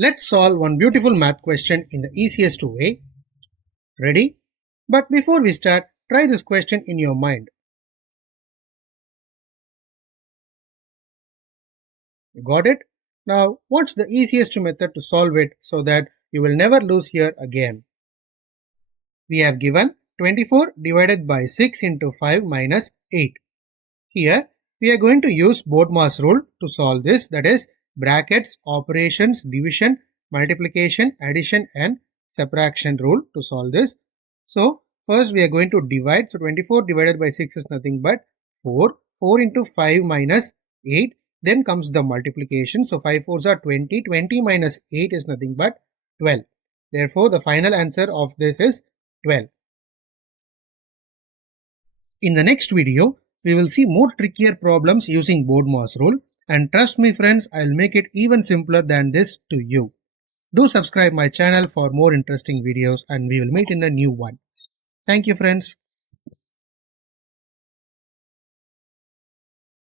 Let's solve one beautiful math question in the easiest way. Ready? But before we start, try this question in your mind. You got it? Now, what's the easiest method to solve it so that you will never lose here again? We have given 24 divided by 6 into 5 minus 8. Here, we are going to use BODMAS rule to solve this, that is brackets, operations, division, multiplication, addition and subtraction rule to solve this. So, first we are going to divide. So, 24 divided by 6 is nothing but 4. 4 into 5 minus 8. Then comes the multiplication. So, 5 4s are 20. 20 minus 8 is nothing but 12. Therefore, the final answer of this is 12. In the next video, we will see more trickier problems using BODMAS rule, and trust me friends, I'll make it even simpler than this to you. Do subscribe my channel for more interesting videos and we will meet in a new one. Thank you friends.